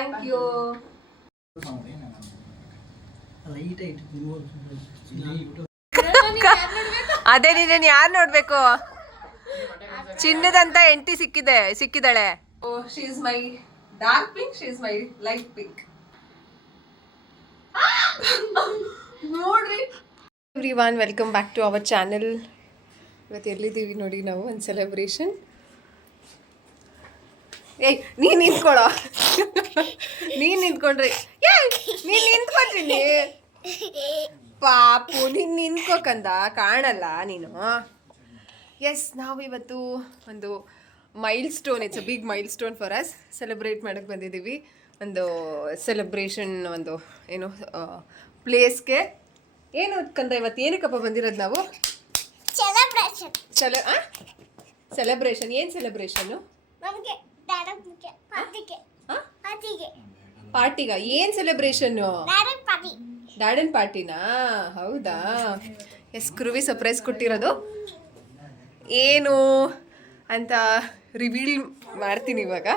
Thank you. ಅದೇ ನೀನೇನು ಯಾರು ನೋಡ್ಬೇಕು? ಚಿನ್ನದಂತ ಎಂಟಿ ಸಿಕ್ಕಿದಾಳೆ. She is my dark pink, she is my light pink. ನೋಡ್ರಿ everyone, welcome back to our channel. ಇವತ್ತು ಎಲ್ಲಿದ್ದೀವಿ ನೋಡಿ ನಾವು, ಒಂದು ಸೆಲೆಬ್ರೇಷನ್. ಏಯ್ ನೀನು ನಿಂತ್ಕೊಳ್ಳೋ, ನೀನು ನಿಂತ್ಕೊಂಡ್ರಿ. ನೀನು ನಿಂತ್ಕೊತೀನಿ ಪಾಪು, ನೀನು ನಿಂತ್ಕೋಕಂದ ಕಾಣಲ್ಲ ನೀನು. ಎಸ್, ನಾವು ಇವತ್ತು ಒಂದು milestone, it's a big milestone for us, celebrate ಮಾಡೋಕ್ಕೆ ಬಂದಿದ್ದೀವಿ. ಒಂದು ಸೆಲೆಬ್ರೇಷನ್, ಒಂದು ಏನು ಪ್ಲೇಸ್ಗೆ. ಏನು ಕಂದ ಇವತ್ತು ಏನಕ್ಕಪ್ಪ ಬಂದಿರೋದು ನಾವು? ಸೆಲೆಬ್ರೇಷನ್. ಏನು ಸೆಲೆಬ್ರೇಷನ್ನು? ಪಾರ್ಟಿಗ? ಏನು ಸೆಲೆಬ್ರೇಷನ್ನು? ಡ್ಯಾಡನ್ ಪಾರ್ಟಿನಾ? ಹೌದಾ? ಎಸ್, ಕುರುವಿ ಸರ್ಪ್ರೈಸ್ ಕೊಟ್ಟಿರೋದು. ಏನು ಅಂತ ರಿವೀಲ್ ಮಾಡ್ತೀನಿ ಇವಾಗ,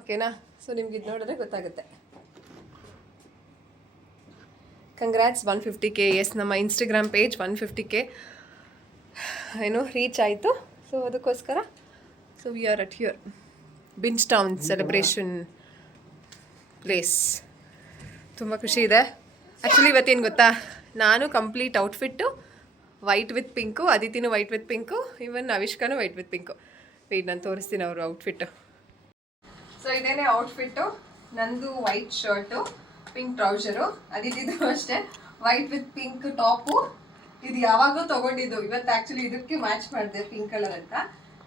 ಓಕೆನಾ? ಸೊ ನಿಮ್ಗೆ ಇದು ನೋಡಿದ್ರೆ ಗೊತ್ತಾಗುತ್ತೆ. Congrats 150K. ಎಸ್, ನಮ್ಮ ಇನ್ಸ್ಟಾಗ್ರಾಮ್ ಪೇಜ್ 150K ಏನು ರೀಚ್ ಆಯಿತು. ಸೊ ಅದಕ್ಕೋಸ್ಕರ so we are at here, ಬಿಂಚ್ ಟೌನ್ ಸೆಲೆಬ್ರೇಷನ್ ಪ್ಲೇಸ್. ತುಂಬ ಖುಷಿ ಇದೆ. ಆ್ಯಕ್ಚುಲಿ ಇವತ್ತೇನು ಗೊತ್ತಾ, ನಾನು complete outfit white with pink, ಅದಿತಿನೂ ವೈಟ್ ವಿತ್ ಪಿಂಕು, ಇವನ್ ಅವಿಷ್ಕಾನು ವೈಟ್ ವಿತ್ ಪಿಂಕು. ವೆಯ್ಟ್, ನಾನು ತೋರಿಸ್ತೀನಿ ಅವರು ಔಟ್ಫಿಟ್ಟು. ಸೊ ಇದೇನೇ ಔಟ್ಫಿಟ್ಟು. ನಂದು ವೈಟ್ ಶರ್ಟು, ಪಿಂಕ್ ಟ್ರೌಸರು. ಅದಿತಿದು ಅಷ್ಟೇ ವೈಟ್ ವಿತ್ ಪಿಂಕ್ ಟಾಪು. ಇದು ಯಾವಾಗಲೂ ತೊಗೊಂಡಿದ್ದು, ಇವತ್ತು ಆ್ಯಕ್ಚುಲಿ ಇದಕ್ಕೆ ಮ್ಯಾಚ್ ಮಾಡಿದೆ ಪಿಂಕ್ ಕಲರ್ ಅಂತ.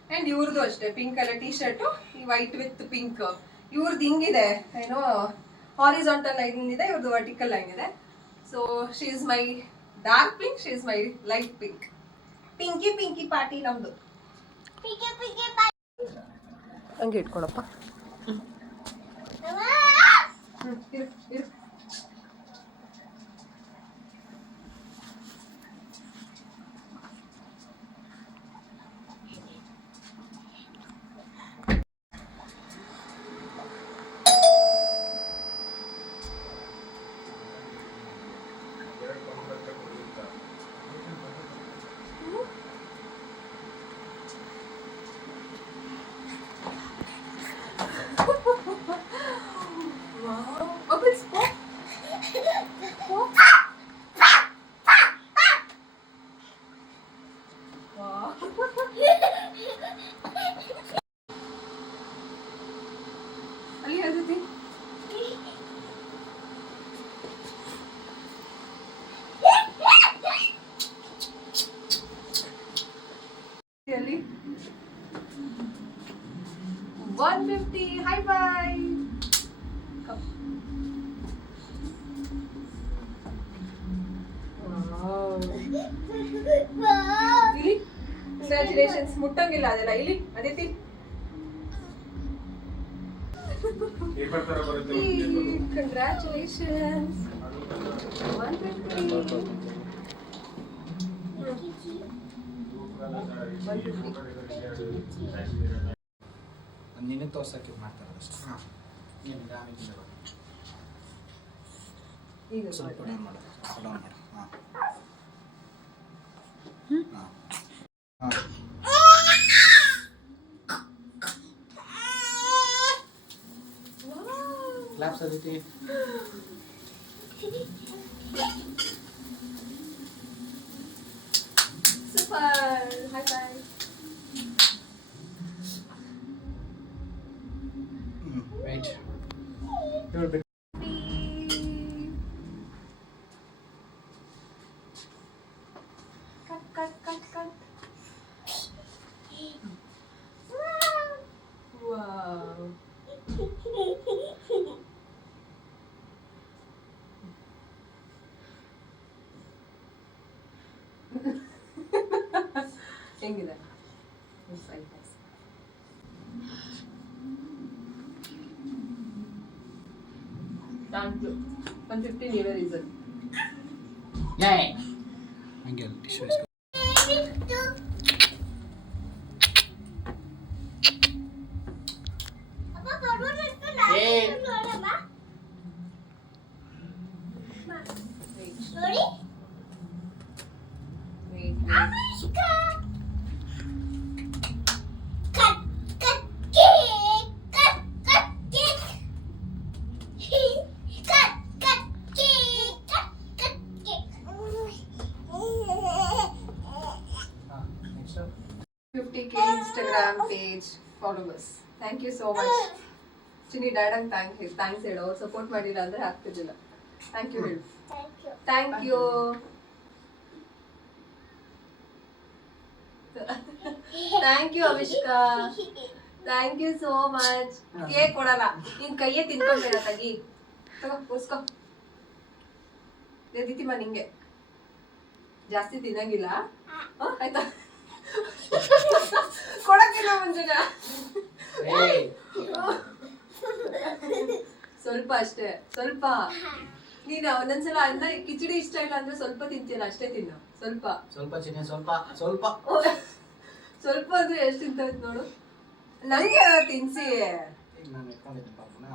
ಆ್ಯಂಡ್ ಇವ್ರದ್ದು ಅಷ್ಟೇ ಪಿಂಕ್ ಕಲರ್ ಟೀ ಶರ್ಟು, ಈ ವೈಟ್ ವಿತ್ ಪಿಂಕ್. ಇವ್ರದ್ದು ಹಿಂಗಿದೆ, ಏನೋ ಹಾರಿಜಾಂಟಲ್ ಲೈನ್ ಇದೆ, ಇವ್ರದ್ದು ವರ್ಟಿಕಲ್ ಲೈನ್ ಇದೆ. So she is my dark pink, she is my light pink. Pinky pinky party ನಮ್ಮದು. ಹಂಗೆ ಇಟ್ಕೊಳಪ್ಪ. ಅಲ್ಲಿ ಅದಿತಿ ಅಲ್ಲಿ 150. Hi bye. ಇಲ್ಲಿ ಕಂಗ್ರ್ಯಾಚುಲೇಷನ್ಸ್. ಮುಟ್ಟಂಗಿಲ್ಲ ಅದೆಲ್ಲ. ಇಲ್ಲಿ ಅದಿತಿ ಕಂಗ್ರ್ಯಾಚುಲೇಷನ್ಸ್ 150. ನೀನೇ ತೋರ್ಸಕ್ಕೆ ಮಾಡ್ತಾರೆ ಅಷ್ಟೇ. ಹಾಂ, ಈಗ ಸ್ವಲ್ಪ ಡೌನ್ ಮಾಡು, ಡೌನ್ ಮಾಡು. ಹಾಂ ಹಾಂ ಹಾಂ. Claps Aditi. Super. Hi bye. Wait, ಹೇಳ್ಬೇಕು. ಕಟ್. ವಾವ್. ಹೆಂಗಿದೆ? Thank you. 150 ನೀವೇ ರೀಸನ್. ಹಂಗೆ ಟಿಶ್ಯೂ ಇಸ್ಕೊ. page followers. Thank you so much. Chinni ಡ್ಯಾಡಂಗೆ thanks ಹೇಳು. ಅವ್ರು ಸಪೋರ್ಟ್ ಮಾಡಿಲ್ಲ ಅಂದರೆ ಆಗ್ತಿದ್ದಿಲ್ಲ. ಥ್ಯಾಂಕ್ ಯು ಹೇಳು. Thank you. Thank you Avishka. Thank you so much. Cake ಕೊಡಲ್ಲ, ನಿನ್ ಕೈಯೇ ತಿನ್ಕೊಂಬೇಡ ತಗಿ. ತಗೋ ಉಸ್ಕೋ. ದಿತಿಮ್ಮ ನಿಂಗೆ ಜಾಸ್ತಿ ತಿನ್ನಂಗಿಲ್ಲ ಆಯ್ತಾ? ಕೊಡಕ್ಕಿಲ್ಲ ಮುಂಜಾನೆ, ಸ್ವಲ್ಪ ಅಷ್ಟೇ, ಸ್ವಲ್ಪ. ನೀನು ಒಂದೊಂದ್ಸಲ ಅನ್ನ ಕಿಚಡಿ ಇಷ್ಟ ಇಲ್ಲ ಅಂದ್ರೆ ಸ್ವಲ್ಪ ತಿಂತೀಯಲ್ಲ, ಅಷ್ಟೇ ತಿನ್ನು. ಸ್ವಲ್ಪ ಸ್ವಲ್ಪ ಚಿನ್ನ, ಸ್ವಲ್ಪ ಸ್ವಲ್ಪ ಸ್ವಲ್ಪ ಅಂದ್ರೆ ಎಷ್ಟು ತಿಂತ ನೋಡು. ನಂಗೆ ತಿನ್ಸಿ. ಈಗ ನಾನು ಇಟ್ಕೊಂಡಿದ್ದೀನಿ ಪಾಪನ.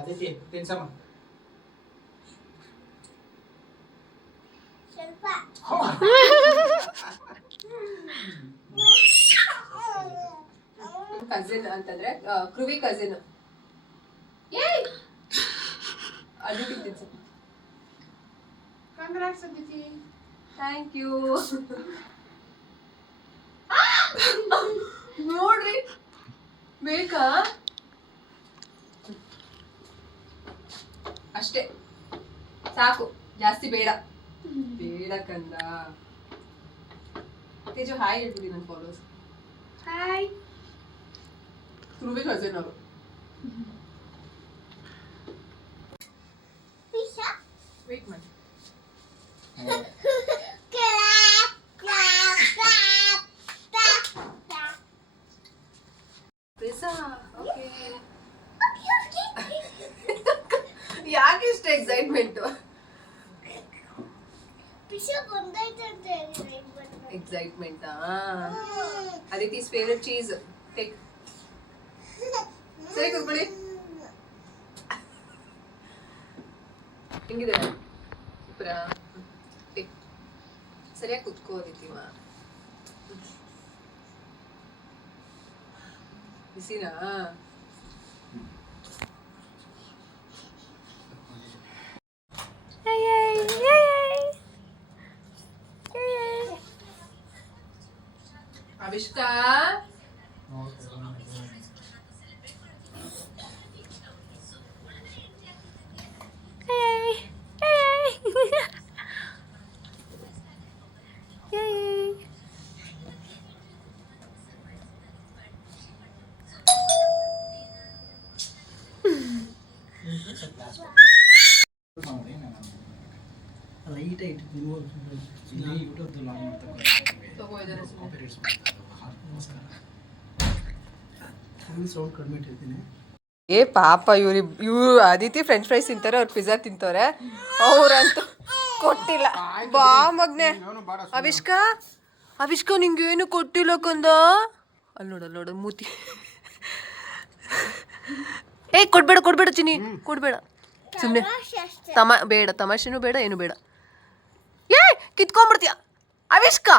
ಅದಿತಿ ತಿನ್ಸಮ್ಮ. ಕಸಿನ್ ಅಂತಂದ್ರೆ ಕೃವಿ ಕಸಿನ್. ಅದಿತಿ ತಿನ್ಸು. ಕಂಗ್ರಾಟ್ಸ್ ಅದಿತಿ. Thank you. ನೋಡ್ರಿ, ಬೇಕಾ? ಅಷ್ಟೇ ಸಾಕು, ಜಾಸ್ತಿ ಬೇಡ. ಬೇಡ ಕಂದ. ತೇಜು ಹಾಯ್ ಹೇಳ್ಬಿಡಿ ನನ್ನ ಫಾಲೋಸ್. ಹಾಯ್. ಕೃವಿ ಕಸಿನ್ ಅವರು. ವೇಟ್ ಮಾಡಿ. ಯಾಕೆ ಇಷ್ಟ ಎಕ್ಸೈಟ್ಮೆಂಟ್? ಎಕ್ಸೈಟ್ಮೆಂಟಾ? ಅದಿತಿ's favorite cheese. ಟೇಕ್. ಸರಿ ಕೂತ್ಕೊಳ್ಳಿ. ಹೆಂಗಿದೆ? ಸೂಪರಾ? ಟೇಕ್. ಸರಿಯಾಗಿ ಕೂತ್ಕೋ ಅದಿತಿಮ್ಮ. ಬಿಸಿನಾ? ಅವಿಷ್ಕಾ ಲೈಟ್ ಆಯ್ತು. ನೀವು ಯೂಟ್ಯೂಬ್ದು ಲಾಗ್ ಮಾಡ್ತಾರೆ. ಸೌಂಡ್ ಕಡಿಮೆ ಇಟ್ಟಿರ್ತೀನಿ. ಏ ಪಾಪ ಇವ್ರು ಅದಿತಿ ಫ್ರೆಂಚ್ ಫ್ರೈಸ್ ತಿಂತಾರೆ, ಅವ್ರು ಪಿಜ್ಜಾ ತಿಂತಾರೆ. ಅವ್ರಂತೂ ಕೊಟ್ಟಿಲ್ಲ. ಬಾ ಮಗ್ನೆ. ಅವಿಷ್ಕಾ ನಿಂಗೆ ಏನು ಕೊಟ್ಟಿಲ್ಲ ಕಂದ. ಅಲ್ಲಿ ನೋಡು ಮೂತಿ. ಏ ಕೊಡ್ಬೇಡ ಚಿನ್ನಿ, ಕೊಡ್ಬೇಡ ಸುಮ್ಮನೆ. ಬೇಡ, ತಮಾಷೆನೂ ಬೇಡ, ಏನು ಬೇಡ. ಏ ಕಿತ್ಕೊಂಡ್ಬಿಡ್ತೀಯ ಅವಿಷ್ಕಾ.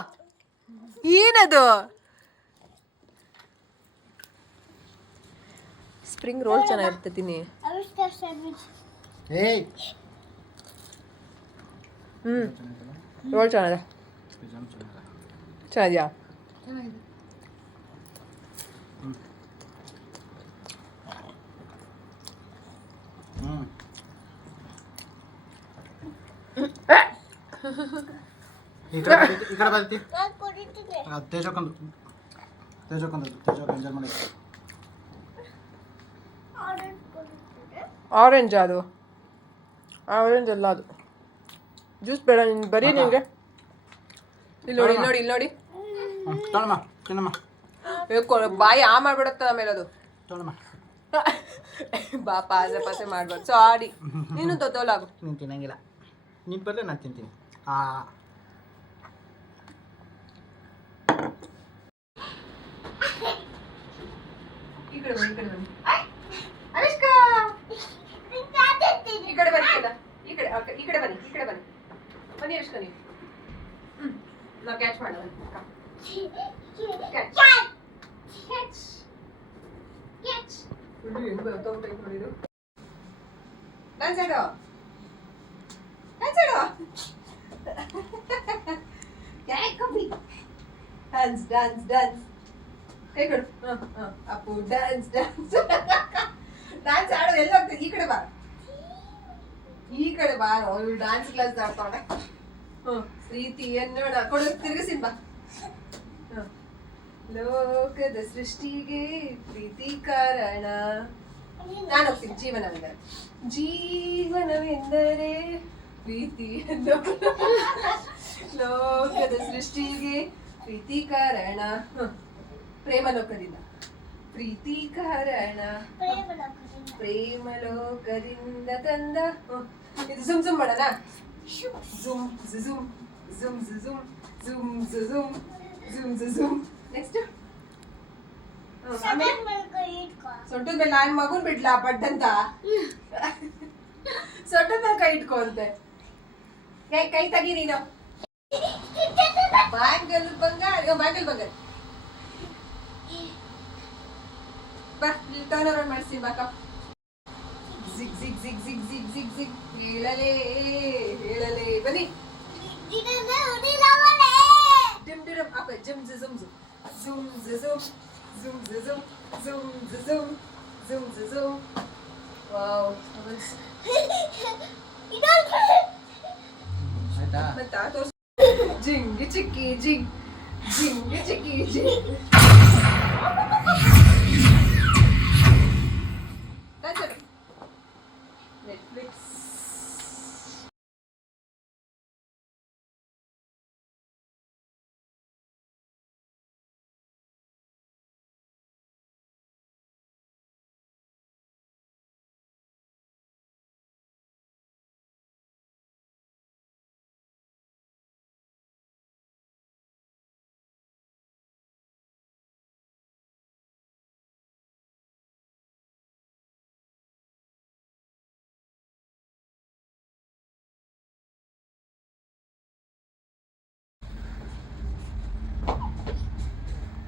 ಏನದು? ಸ್ಪ್ರಿಂಗ್ ರೋಲ್ ಚೆನ್ನಾಗಿರುತ್ತೆ, ತಿನ್ನಿ. ರೋಲ್ ಚೆನ್ನಾಗಿದೆ. ಚೆನ್ನಾಗಿದೆಯಾ? ಈ ಕಡೆ ಬರ್ತಿ. ತೇಜೋಕಂದು ಎಂಜಾಯ್ ಮಾಡಿ. ಆರೆಂಜ್ ಅದು, ಆರೆಂಜ್ ಅಲ್ಲ ಅದು. ಜ್ಯೂಸ್ ಬೇಡ ನಿನ್ಗೆ, ಬರೀ ನಿನಗೆ. ಇಲ್ಲಿ ನೋಡಿ. ತೊಗೊಳಮ್ಮ, ತಿನ್ನಮ್ಮ. ಬಾಯಿ ಮಾಡ್ಬಿಡುತ್ತ ಆಮೇಲೆ ಅದು. ತೊಗೊಳಮ್ಮ. ಬಾ ಪಾಸೆ ಮಾಡ್ಬಾರ್ದು. ಸಾರಿ, ನೀನು ದೊಡ್ಡವಳಾಗು. ನೀನು ತಿನ್ನಂಗಿಲ್ಲ. ನೀನು ಬರಲಿ, ನಾನು ತಿಂತೀನಿ. ಈ ಕಡೆ ಬನ್ನಿ. ಅವಿಷ್ಕಾ ಈ ಕಡೆ ಬರ್ತಿಲ್ಲ. ಈ ಕಡೆ ಬನ್ನಿ ಅವಿಷ್ಕಾ. ನೀವು ನಾವು ಕ್ಯಾಚ್ ಮಾಡೋಣ. ನೋಡಿದ್ರು ಡ್ಯಾನ್ಸ್ ಆಡೋ. ಡ್ಯಾನ್ಸ್. ಕೈ ಕೊಡು. ಅಪ್ಪು ಡ್ಯಾನ್ಸ್ ಡ್ಯಾನ್ಸ್ ಡ್ಯಾನ್ಸ್ ಆಡೋ ಎಲ್ಲ ಹೋಗ್ತದೆ. ಈ ಕಡೆ ಬಾ, ಈ ಕಡೆ ಬಾ. ಅವಳು ಡ್ಯಾನ್ಸ್ ಕ್ಲಾಸ್ ಆಡ್ತಾಳೆ. ಪ್ರೀತಿಯನ್ನೋಡ ಕೊಡು, ತಿರುಗಿಸಿ ಬಾ. ಲೋಕದ ಸೃಷ್ಟಿಗೆ ಪ್ರೀತಿ ಕಾರಣ. ನಾನು ಹೋಗ್ತೀನಿ. ಜೀವನವೆಂದರೆ ಜೀವನವೆಂದರೆ ಪ್ರೀತಿ ಅನ್ನೋಣ. ಲೋಕದ ಸೃಷ್ಟಿಗೆ ಪ್ರೀತಿ ಕಾರಣ. ಪ್ರೇಮ ಲೋಕದಿಂದ ಪ್ರೀತಿ ಕಾರಣ. ಪ್ರೇಮ ಲೋಕದಿಂದ ತಂದ. ಇದು ಝುಮ್ ಝುಮ್ ಮಾಡೋಣ. ಝುಮ್ ಝುಮ್ ಝುಮ್ ಝುಮ್ ಝುಮ್ ಝುಮ್ ಝುಮ್ ಝುಮ್. ನೆಕ್ಸ್ಟ್ ಸೊಟ್ಟದ ಮೇಲೆ ನಾನು ಮಗುನ್ ಬಿಡ್ಲಾ ಪಡ್ಡಂತ. ಸೊಟ್ಟದ ಮೇಲೆ ಕೈ ಇಟ್ಕೋ ಅಂತೆ. ಕೈ ತೆಗಿ ನೀನು. ಬ್ಯಾಂಗಲ್ ಬಂಗಾರ, ಬ್ಯಾಂಗಲ್ ಬಂಗಾರ. ಬಾ, ಟರ್ನ್ ಅರೌಂಡ್ ಮಾಡಿಸಿ ಬಾಕ. ಜಿಗ್ ಜಿಗ್ ಜಿಗ್ ಜಿಗ್ ಜಿಗ್ ಜಿಗ್ ಜಿಗ್. ಹೇಳಲೇ ಹೇಳಲೇ ಬನ್ನಿ. ಡಿಮ್ ಡಿಮ್ ಅಪ್ಪ. ಜಿಮ್ ಝುಮ್ ಝುಮ್ ಝುಮ್ ಝುಮ್ ಝುಮ್ ಝುಮ್ ಝುಮ್ ಝುಮ್ ಝುಮ್ ಝುಮ್. ವಾವ್. ಮತ್ತಾ ತೋರ್ಸು. ಜಿಂಗಿ ಚಿಕ್ಕಿ ಜಿಂಗ್ ಜಿಂಗಿ ಚಿಕ್ಕಿ ಜಿಂಗ್. ನೆಟ್ಫ್ಲಿಕ್ಸ್.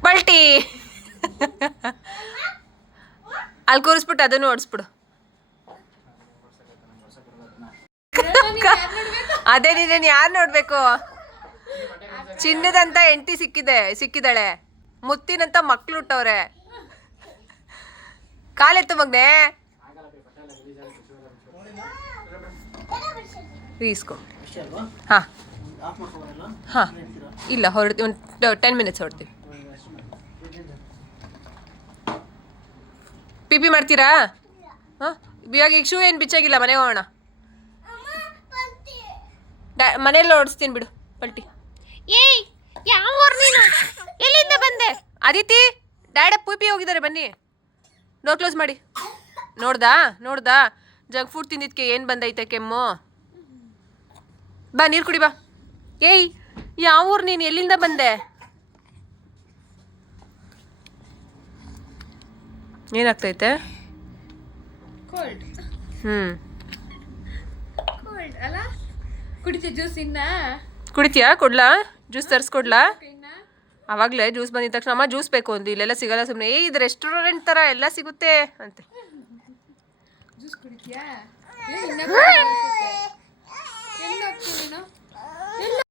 ಪಲ್ಟಿ. ಅಲ್ಲಿ ಕೂರಿಸ್ಬಿಟ್ಟು ಅದನ್ನು ಓಡಿಸ್ಬಿಡು. ಅದೇ ನೀನೇನು ಯಾರು ನೋಡ್ಬೇಕು? ಚಿನ್ನದಂತ ಹೆಂಡತಿ ಸಿಕ್ಕಿದಾಳೆ. ಮುತ್ತಿನಂತ ಮಕ್ಳು ಹುಟ್ಟವ್ರೆ. ಕಾಲೆತ್ತು ಮಗ್ನೆ. ಈಸ್ಕೊ. ಹಾಂ ಹಾಂ ಇಲ್ಲ, ಹೊರಡ್ತೀವಿ. ಒಂದು 10 ಮಿನಿಟ್ಸ್ ಹೊರಡ್ತೀವಿ. ಪಿ ಮಾಡ್ತೀರಾ? ಹಾಂ, ಇವಾಗ ಈಗ ಶೂ ಏನು ಬಿಚ್ಚಾಗಿಲ್ಲ. ಮನೆಗೆ ಹೋಗೋಣ. ಮನೆಯಲ್ಲ ಓಡಿಸ್ತೀನಿ ಬಿಡು ಪಲ್ಟಿ. ಏಯ್, ಯಾವ ನೀನು? ಎಲ್ಲಿಂದ ಬಂದೆ? ಅದಿತಿ, ಡ್ಯಾಡ ಪಿ ಹೋಗಿದ್ದಾರೆ. ಬನ್ನಿ, ಡೋರ್ ಕ್ಲೋಸ್ ಮಾಡಿ. ನೋಡ್ದಾ ಜಂಕ್ ಫುಡ್ ತಿಂದಿದ್ಕೆ ಏನು ಬಂದೈತೆ ಕೆಮ್ಮು? ಬಾ, ನೀರು ಕುಡಿ ಬಾ. ಏಯ್, ಯಾವ ಊರು ನೀನು? ಎಲ್ಲಿಂದ ಬಂದೆ? ಏನಾಗ್ತೈತೆ? ಕೋಲ್ಡ್. ಕೋಲ್ಡ್ ಅಲ್ಲ? ಕುಡಿತೀಯ ಜ್ಯೂಸ್? ಕುಡಿತೀಯಾ? ಕೊಡ್ಲಾ ಜ್ಯೂಸ್? ತರಿಸ್ಕೊಡ್ಲಾ? ಆವಾಗಲೇ ಜ್ಯೂಸ್ ಬಂದಿದ ತಕ್ಷಣ ಅಮ್ಮ ಜ್ಯೂಸ್ ಬೇಕು ಅಂದು. ಇಲ್ಲೆಲ್ಲ ಸಿಗಲ್ಲ ಸುಮ್ಮನೆ. ಇದು ರೆಸ್ಟೋರೆಂಟ್ ಥರ ಎಲ್ಲ ಸಿಗುತ್ತೆ ಅಂತೆ. ಜ್ಯೂಸ್ ಕುಡಿತೀಯಾ?